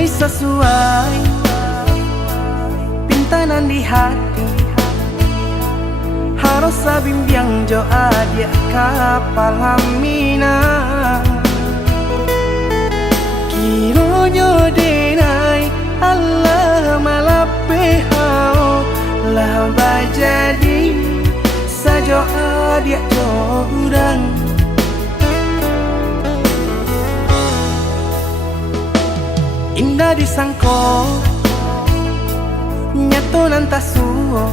mulai sesuai pintanan di hati. Harus sabimbiang jo adia kapal hamina. Kiro nyo denai Allah malape hao lah bajadi sajo adia jo udang. Indah disangko nyato nantasuo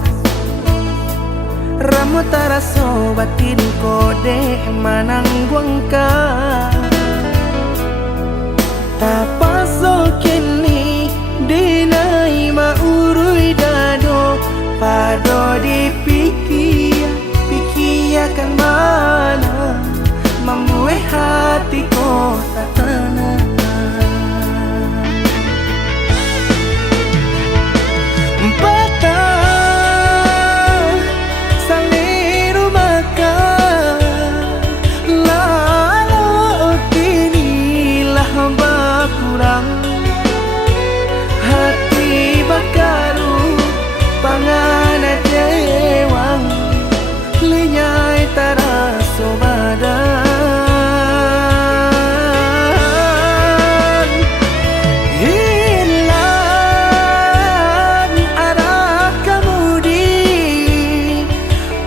ramu taraso batin kode manangguangka. Tapaso kini dinai maurui dado pado pikiakan mana membuat hatiku tak tenang. Hati bakaru pangana jewang linyai taraso badan. Hilang arah kemudi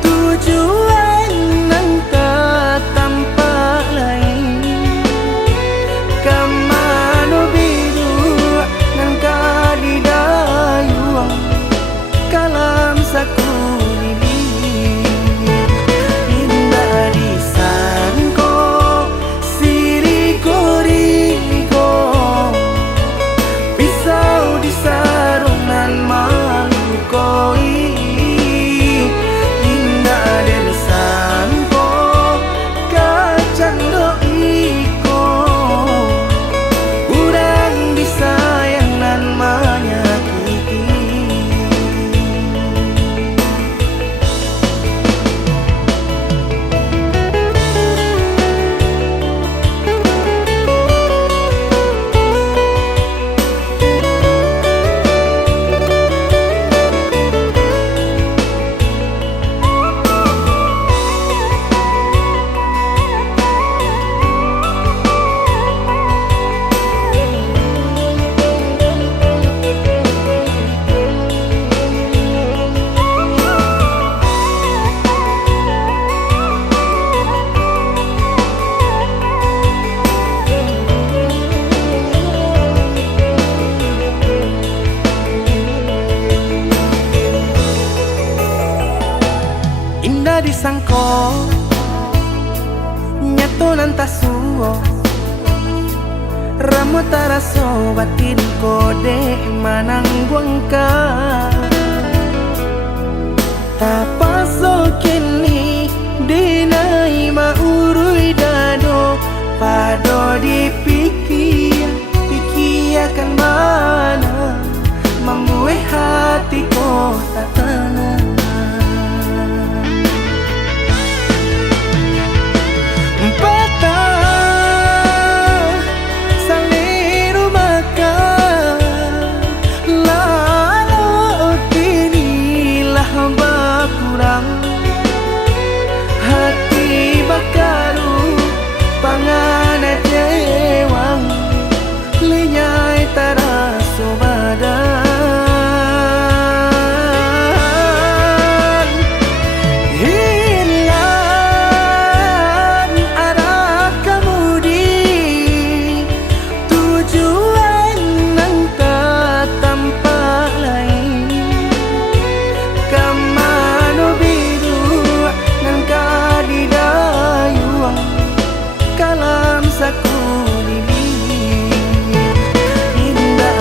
tujuan nang tak tampak lain. Kamano biru nang kadidayuang kalam sakulili. Indah disangko siriko-riko pisau disarung nan malukoi. Indah disangko kacang doiko urang disayang nan menyakiti. Indah disangko nyato nantasuo ramu taraso batin kode manangguangka. Tapaso kini dinai maurui dado pado pikiakan mana membuat hatiku tak tenang. Hati bakaru pangana jewang linyai taraso badan. Hilang arah kemudi tujuan nang tak tampak lain. Kamano biru nang kadidayuang kalam sakulili. Indah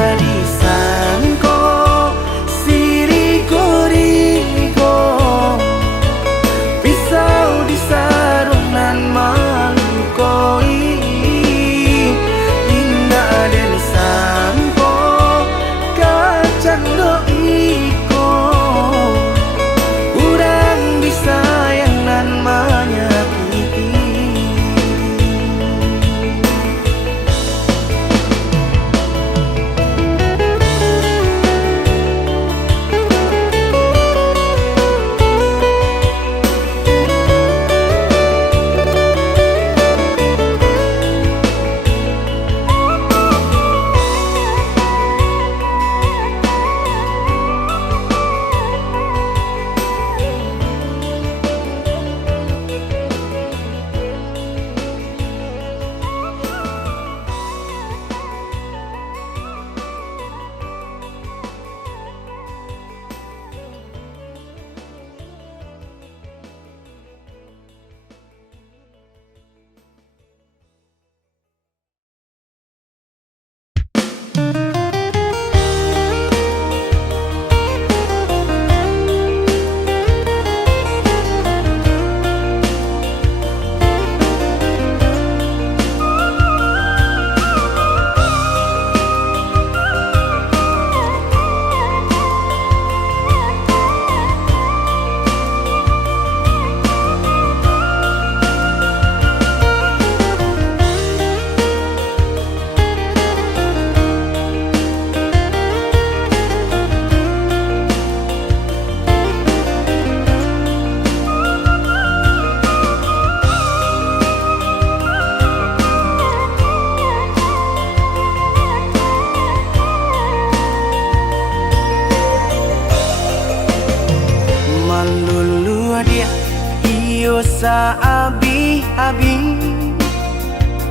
Abi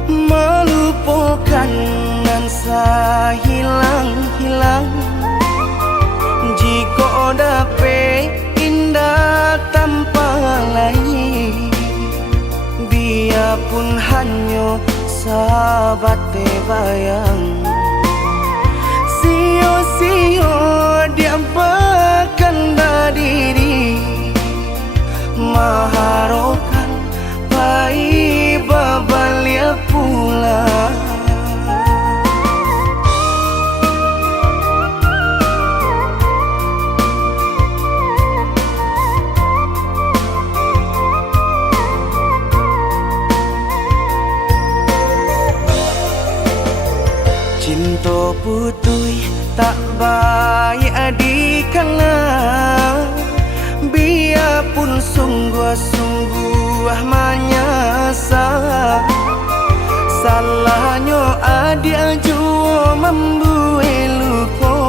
melupakan nan hilang-hilang. Jika dapat indah tanpa lain, biarpun hanya sahabat bayang. Sio-sio dia berkanda diri, maharokan baik babalia pula. Cinta putui tak baik adikana, biarpun sungguh-sungguh menyasa. Salahnya adik jua membuat luka,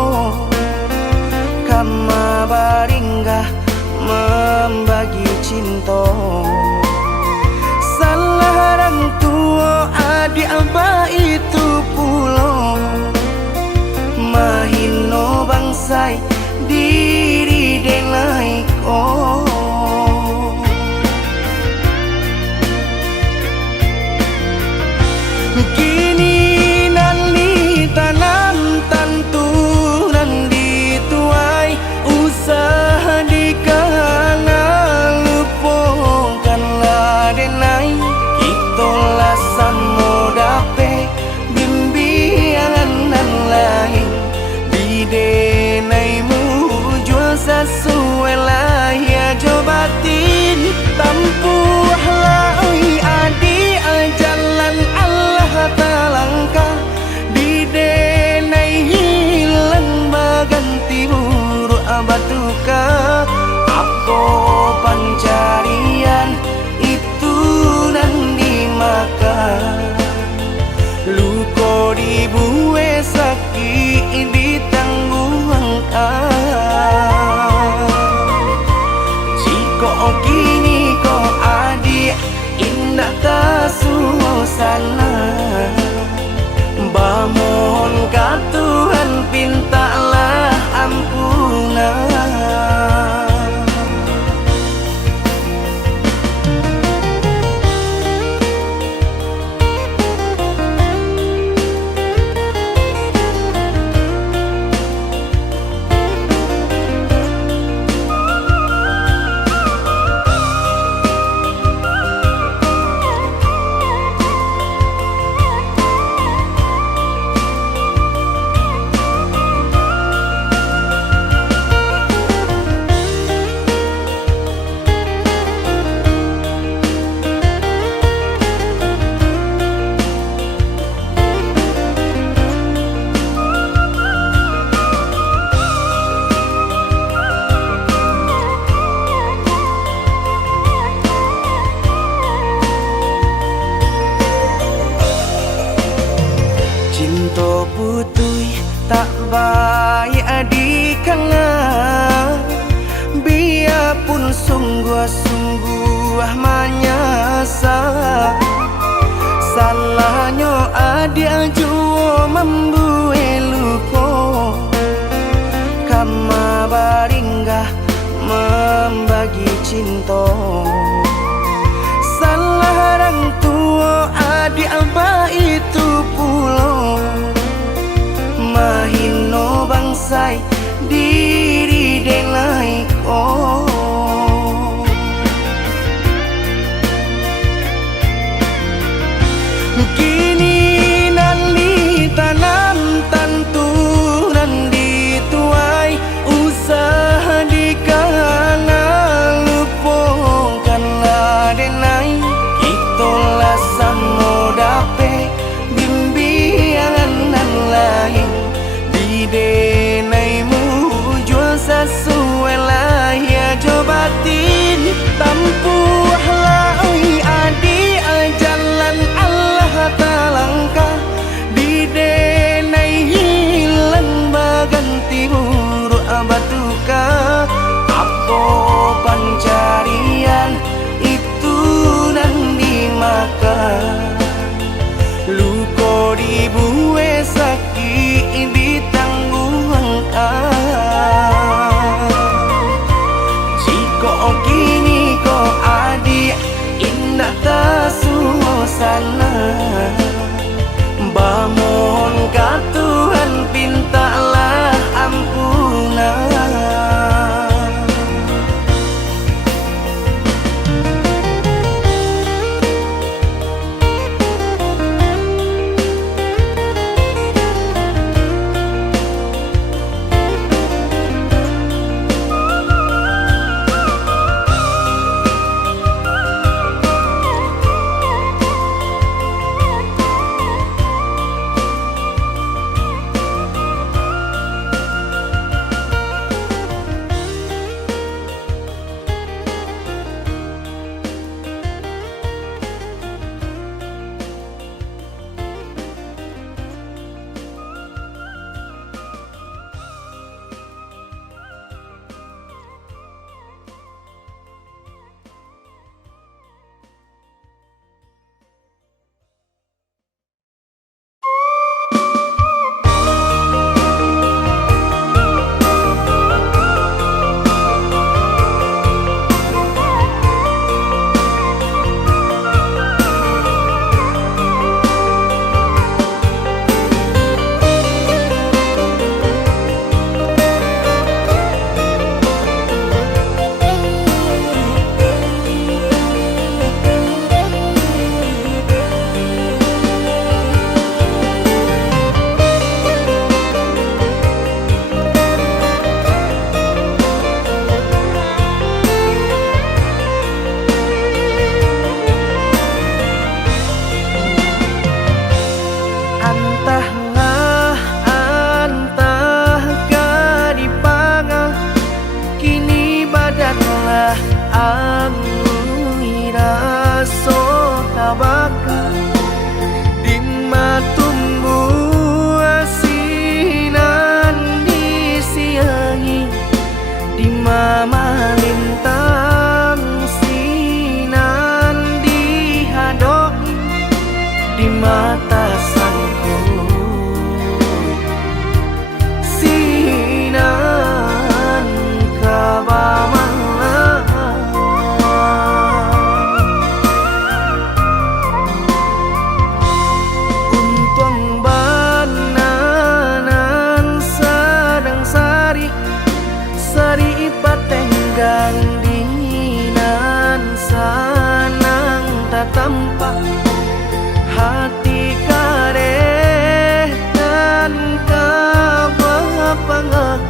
kama baringgah membagi cinta. Salah orang tua adik abah itu pulau, mahino bangsai diri denai ko. Kini nali tanam tanturan dituai, usaha dikana lupakanlah denai. Itulah samo dape bimbingan nan lain, di denaimu jual sesuai lah ya jobatin. Tampuhlah oi adi jalan Allah talangkah, di denai hilang baganti buruk abatuka. Apa pencarian itu dan dimakan, luka dibuat sakit ditangguhkan. Jika kini kau adik indah tak suasana, bamohon ka Tuhan pintalah ampunan. Cinta putui tak baik adikana, biarpun sungguh-sungguh menyasa. Salahnya adik jua membuat luka, kama baringgah membagi cinta. Salah orang tua adik abah itu pulau, mahino bangsai diri denai ko. Kini nali tanam tanturan dituai, usaha dikana lupakanlah denai. Itulah samo dape bimbingan nan lain, di denaimu jual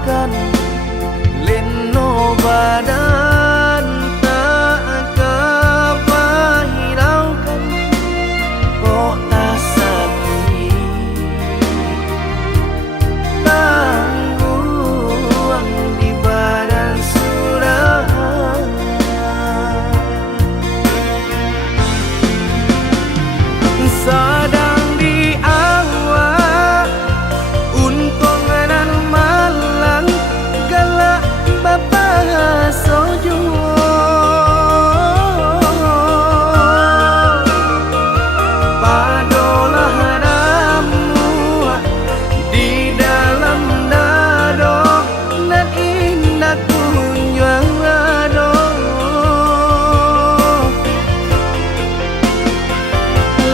kan leno badan tak kebahiraukan kok tak sakit tangguang di badan sudah sadang di awak untung nan malang galak bapa sojuo padolah ramu di dalam dado nan indah kunjung ado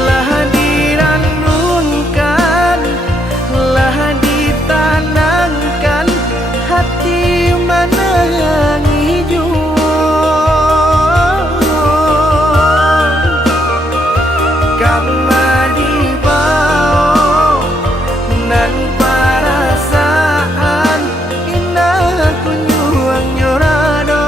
lah diranunkan lah ditanangkan hati menangi kama dibawa nan perasaan indah kunjung nyorado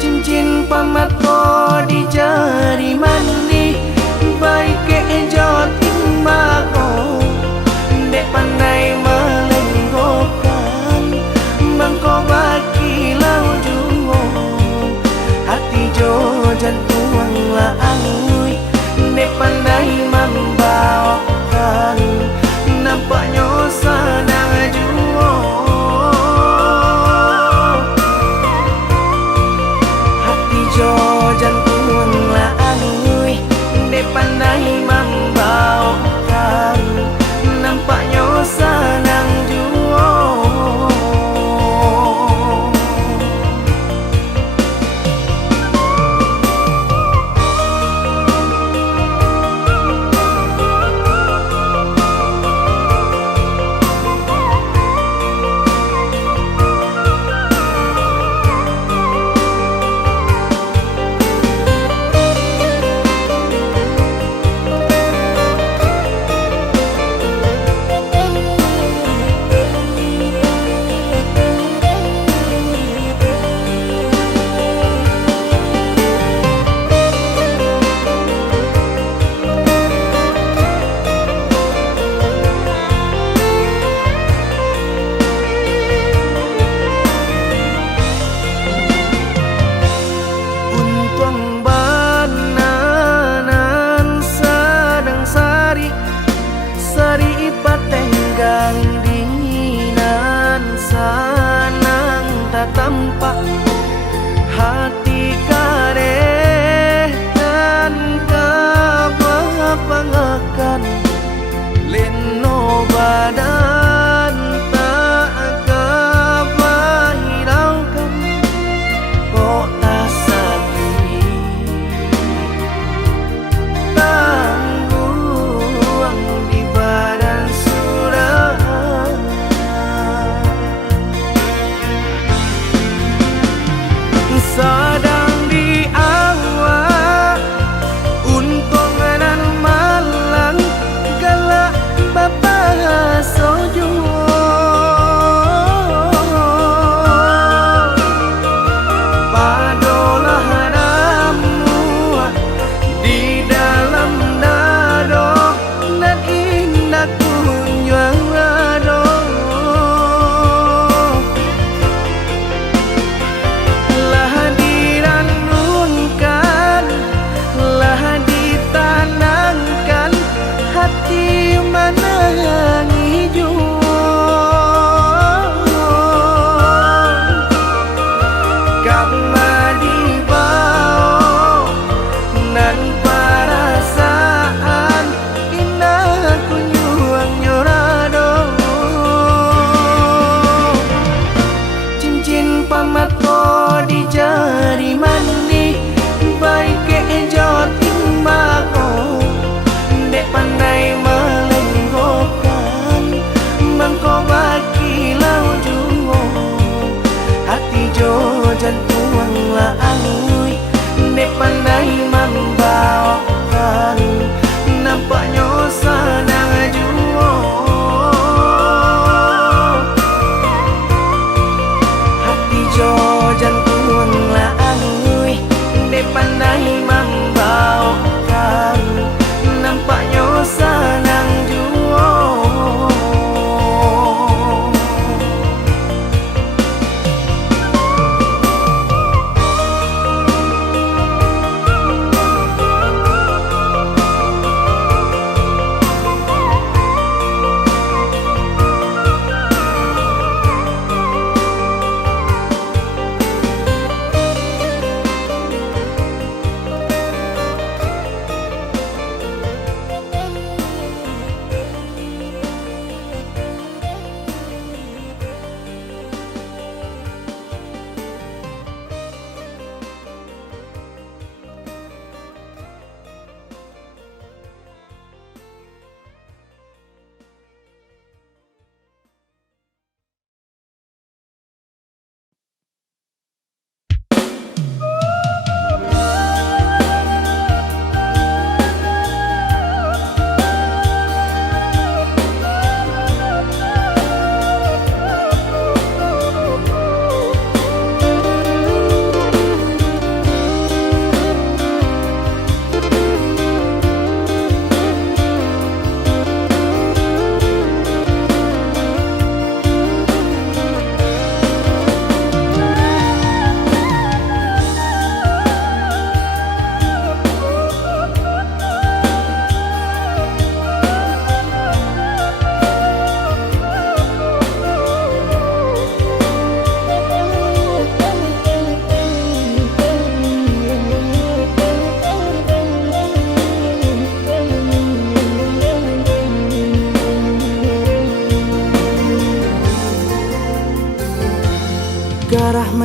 cincin pamato di jari mandi baik kejo timbako dek pandai melenggokan mangko baki lau juo hati jo jantung la angui dek pandai membawakan nampaknya sadang juo hati jo jantung la angui dek pandai membawakan nampaknya senang juo sari patenggang dinginan sanang tak tampak hati kareh dan kebapangakan leno badan tak kebahiraukan kok tak sakit tangguang di badan sudah sadang di awak untung nan malang galak bapa sojuo padolah ramu di dalam dado nan indah kunjung ado lah diranunkan lah ditanangkan hati menangi kama dibawa nan perasaan indah kunjung nyorado cincin pamato di jari mandi baik kejo timbako dek pandai melenggokan mangko baki lau juo hati jo jantung la angui dek pandai membawakan nampaknya sadang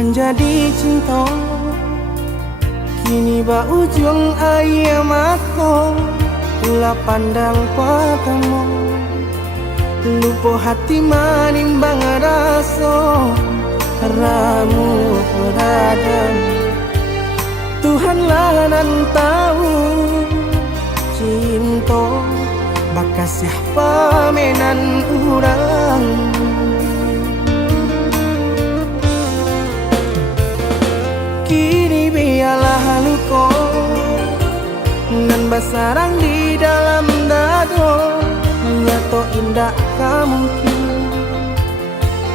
menjadi cinta. Kini ba ujung ayam aku ulah pandang patamu, lupa hati manimbang rasa ramu beradam. Tuhanlah nan tahu cinta bakas siapa menan urang. Kini biarlah luka nan basarang di dalam dado, nyato indah kamungkin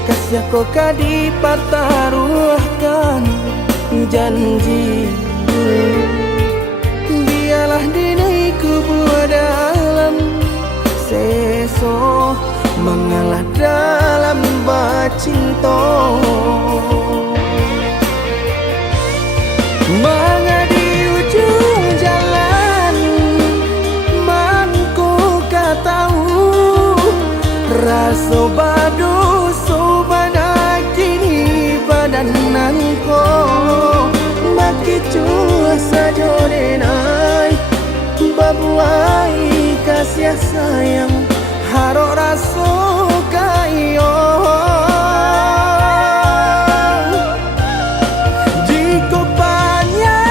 kasih kau kadi pertaruhkan janji. Biarlah dinai kubur dalam seso mengalah dalam bacinta. Mengadi ujung jalan mangku katahu rasa badu sobada kini badananku baki cua saja denai babuai kasih sayang harok rasa kayo. Jika penyesalan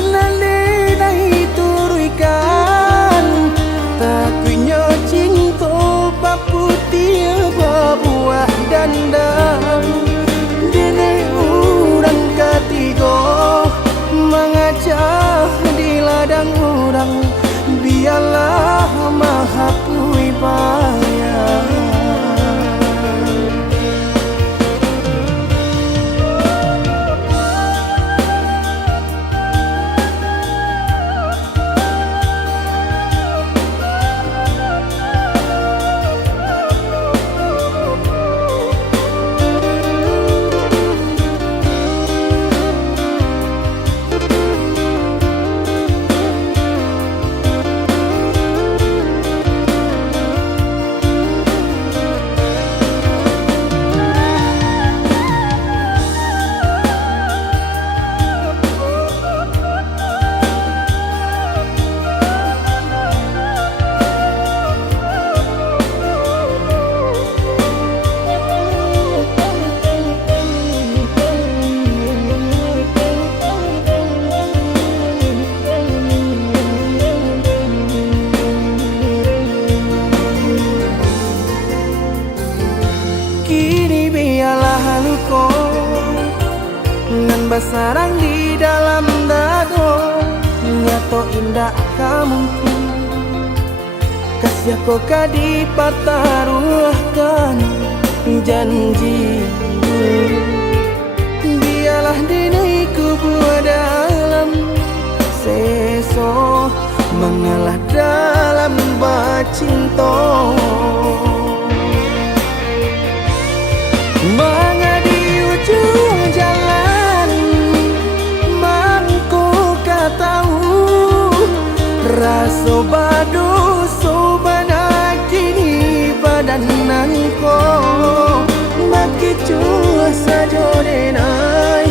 nalinai turuikan takunya cinta baputia babuah dandang. Dini urang ketiga mengajak di ladang urang, biarlah maha pui bayang. Kini biarlah luka nan basarang di dalam dado, nyato indah kamungkin kasih kau kadi pertaruhkan janji. Biarlah dinai kubur dalam seso mengalah dalam bacinta. Mengadi ujung jalan mangku katahu rasa badu sobana kini badananku baki cua saja denai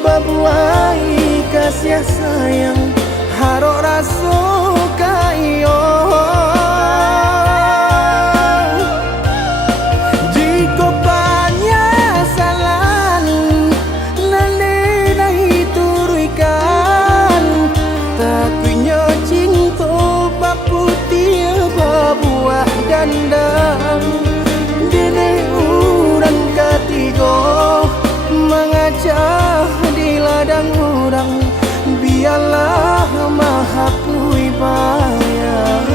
babuai kasih sayang harok rasa kayo. Dandang dini urang ketiga mengajak di ladang urang, biarlah maha pui bayang.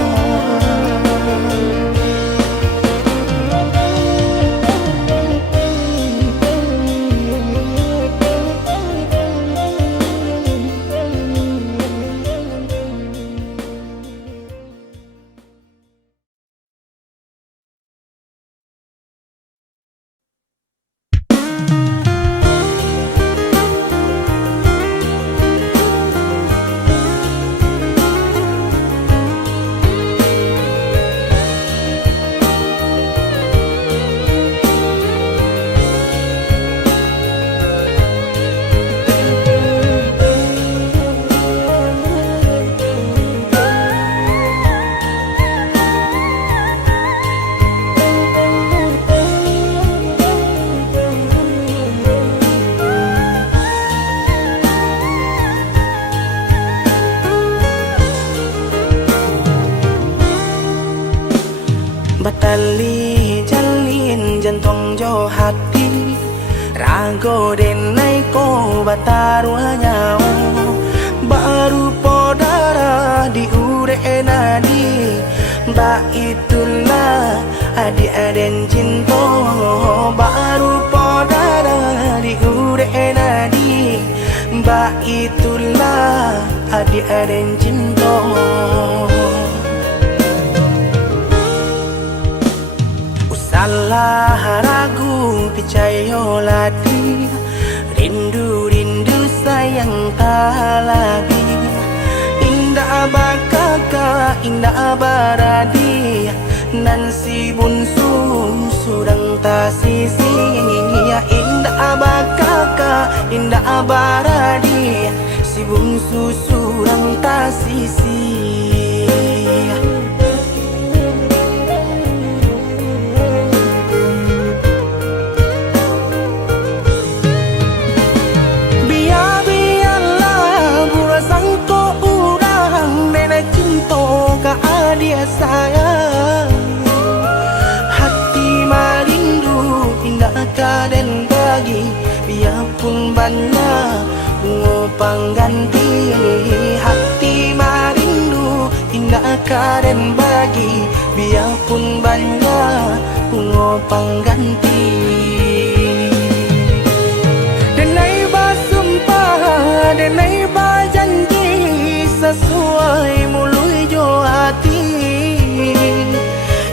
Batali jalin jantung jo hati Rago denai ko batarua nyawa Baru podara di ure nadi Ba itulah adik-adik cinta Baru podara di ure nadi Ba itulah adik-adik cinta Salah ragu percaya lagi Rindu sayang tak lagi Indah bakaka indah baradi Nan si bunsu surang tak sisi Indah bakaka indah baradi Si bunsu surang tak sisi Dia sayang hati marindu indah kaden bagi biarpun banyak ngopang ganti hati marindu indah kaden bagi biarpun banyak ngopang ganti denai basumpah denai bajanji sesuai mului jo hati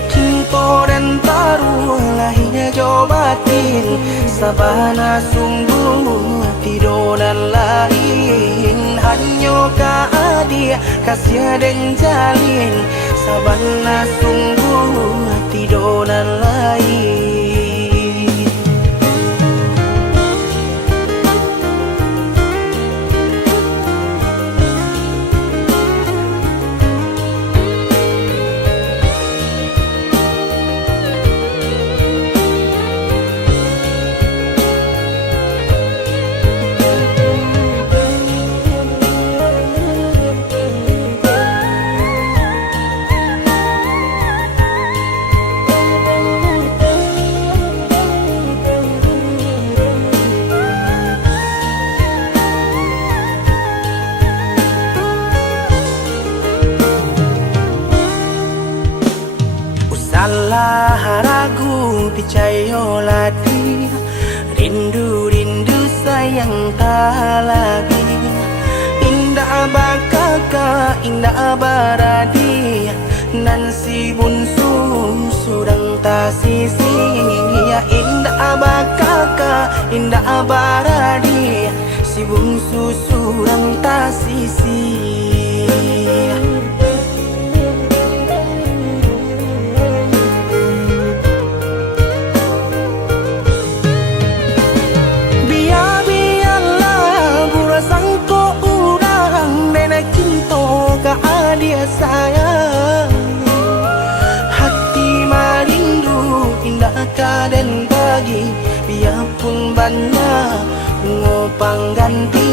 cinta dan taruh lahirnya jo batin sabana sungguh tidur dan lain hanya ka dia kasih dan jalin sabana sungguh tidur dan lain Salah ragu percaya lagi Rindu sayang tak lagi Indah bakaka indah baradi Nan si bunsu surang tak sisi Indah bakaka indah baradi Si bunsu surang tak sisi dia sayang hati marindu indah kaden bagi biarpun banyak ngopang ganti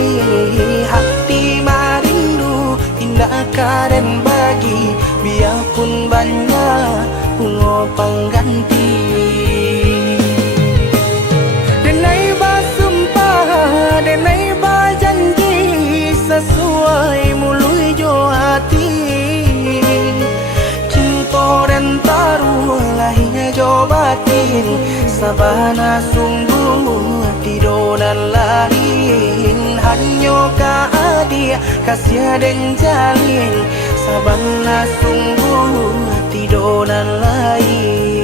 hati marindu indah kaden bagi biarpun banyak ngopang ganti denai basumpah denai bajanji sesuai mului jo hati cinta dan taruh lahirnya jo batin sabana sungguh tidur dan lain hanya ka dia kasih dan jalin sabana sungguh tidur dan lain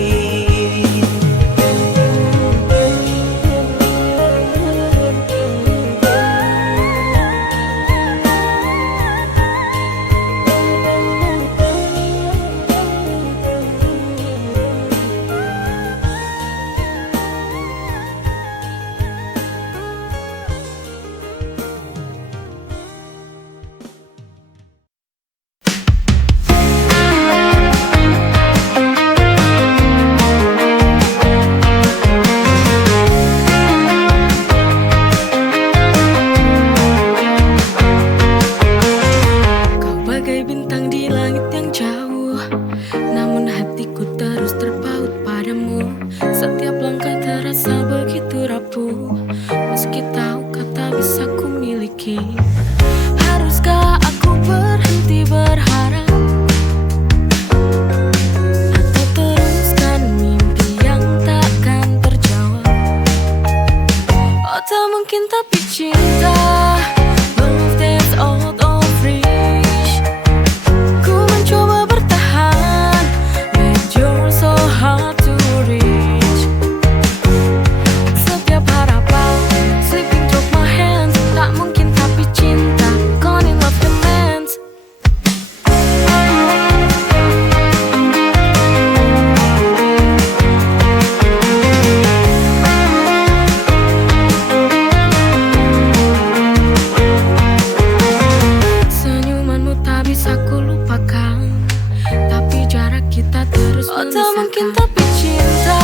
Oh, tak mungkin tapi cinta,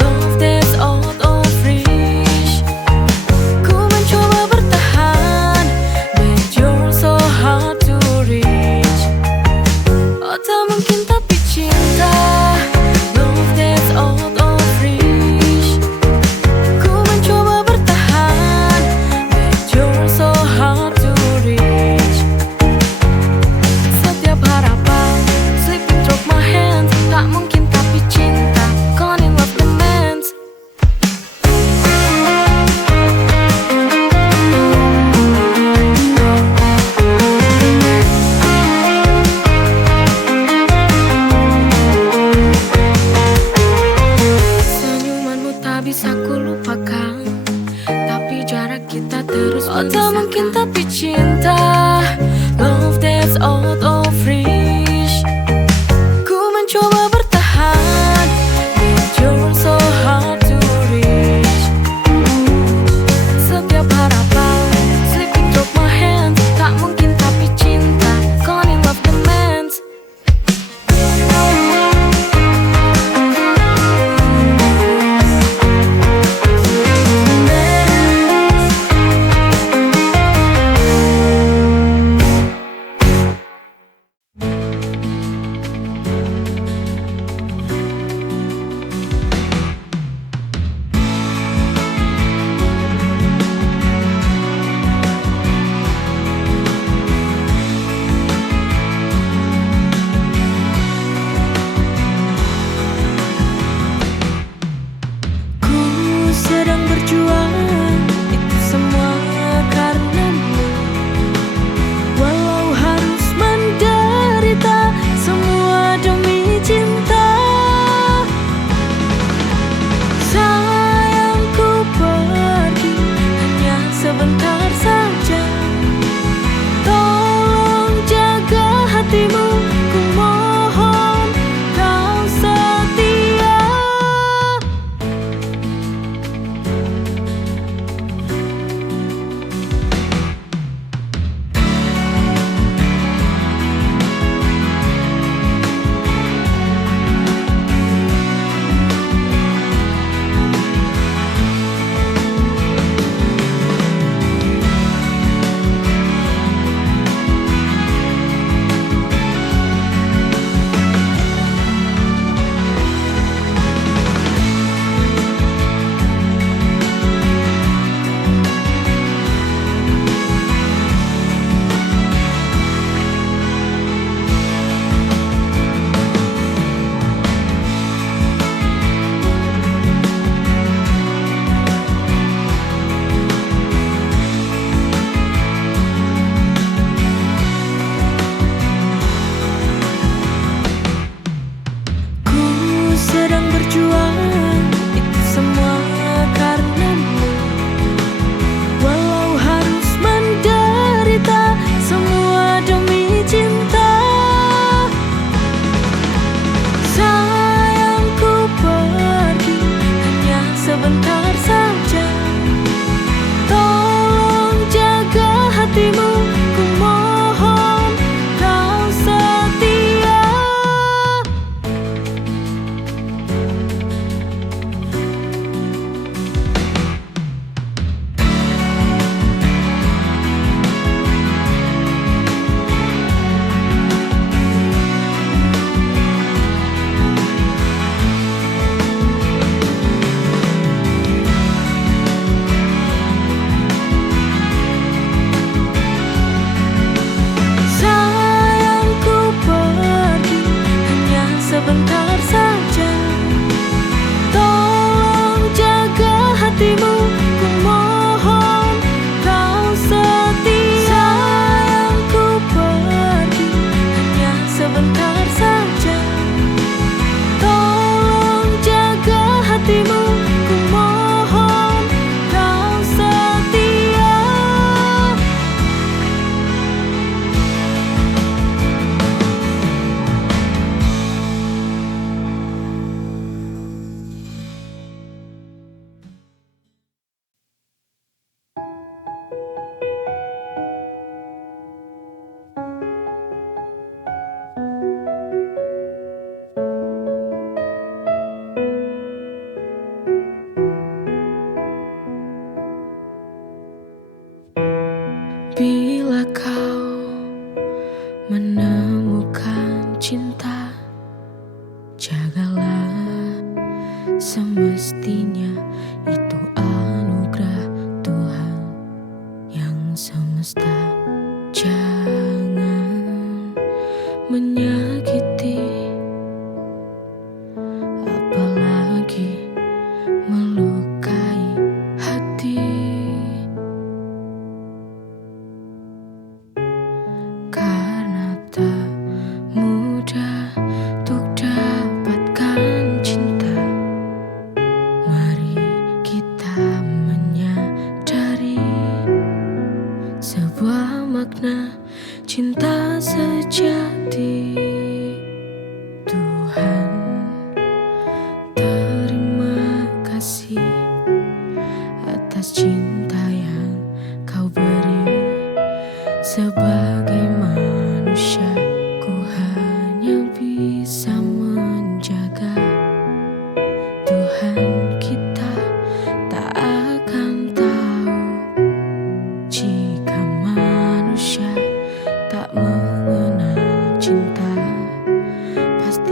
love that's out of reach. Ku mencoba bertahan, but you're so hard to reach. Oh, tak mungkin tapi cinta, love that's out of reach. Ku mencoba bertahan, but you're so hard to reach. Setiap harapan slipping through my hands, tak mungkin tapi cinta.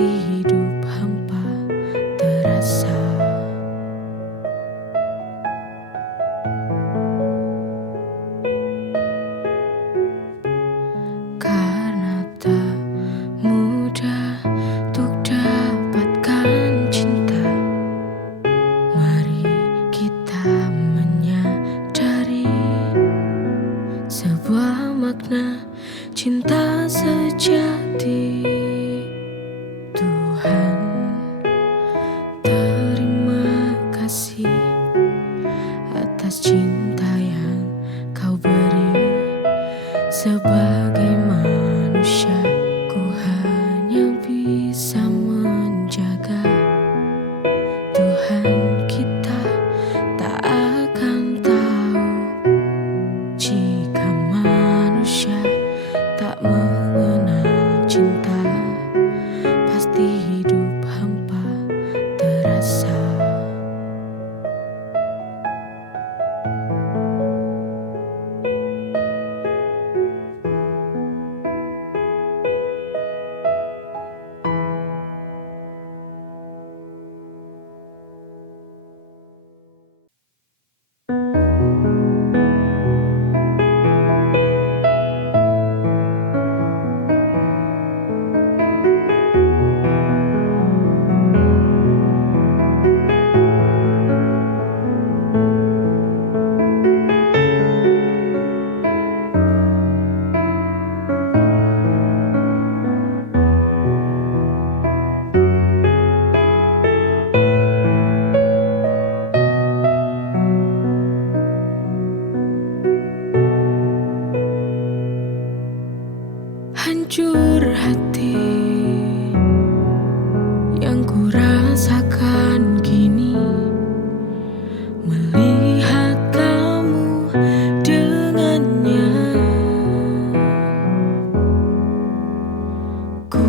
pasti hidup hampa terasa. Karena tak mudah untuk dapatkan cinta, mari kita menyadari sebuah makna cinta sejati. Tuhan, terima kasih atas cinta yang kau beri. Sebagai manusia, ku hanya bisa menjaga. Tuhan, kita tak akan tahu jika manusia tak mengenal cinta, pasti hidup hampa terasa. Hancur hati yang ku rasakan kini, melihat kamu dengannya. Ku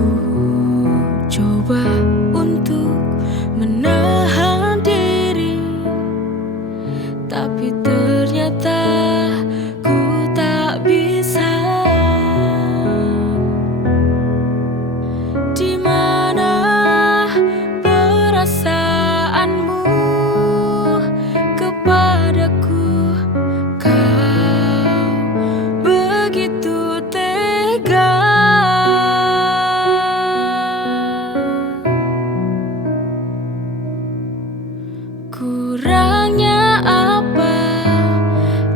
coba untuk menahan diri, tapi ternyata ku tak bisa. Di mana perasaanmu kepadaku? Kau begitu tega. Kurangnya apa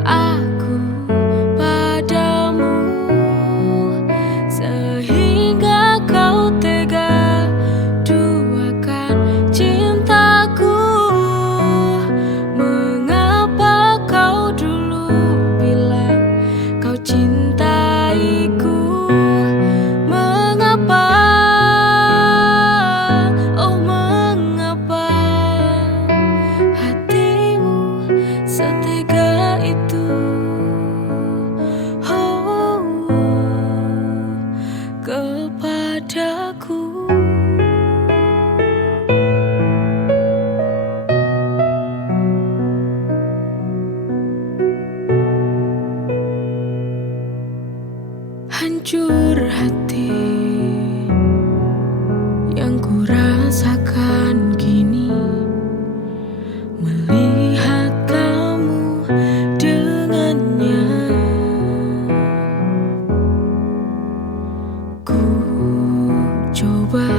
aku padamu sehingga kau tega duakan cintaku? Mengapa kau dulu bilang kau cintaiku? Mengapa, oh mengapa hatimu setega itu? Oh, kepadaku. Hancur hati yang ku rasakan kini, melihat kamu dengannya. Ku coba